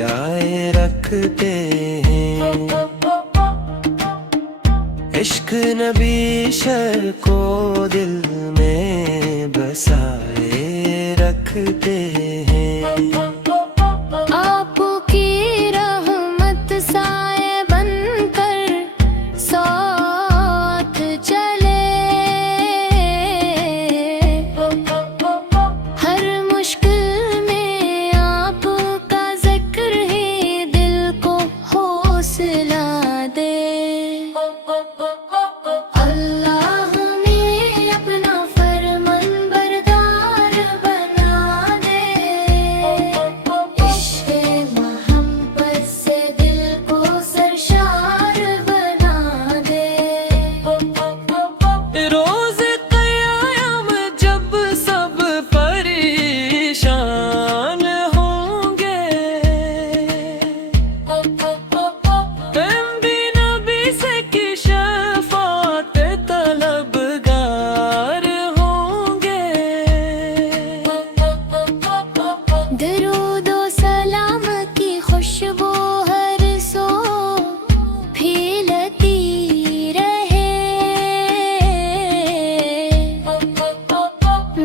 बचाए रखते हैं। इश्क नबी शर को दिल में बसाए रखते हैं। आपकी रहमत साए बनकर साथ चले, हर मुश्किल में आपका जिक्र ही दिल को हौसला दे। अल्लाह में अपना फरमान बरदार बना दे, इश्क़े मोहब्बत से दिल को सरशार बना दे। रोज़ क़याम जब सब परेशान होंगे, तुम भी नबी से की शफ़ाअत तलबगार होंगे। दरूद व सलाम की खुशबू हर सो फैलती रहे,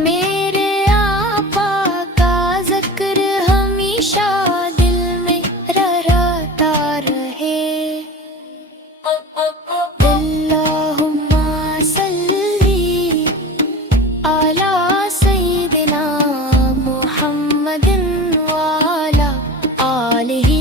मेरे आका का जिक्र हमेशा दिल में रहता रहे। अल्लाहुम्मा सल्ली अला सय्यिदिना मुहम्मदिन व अला आलिहि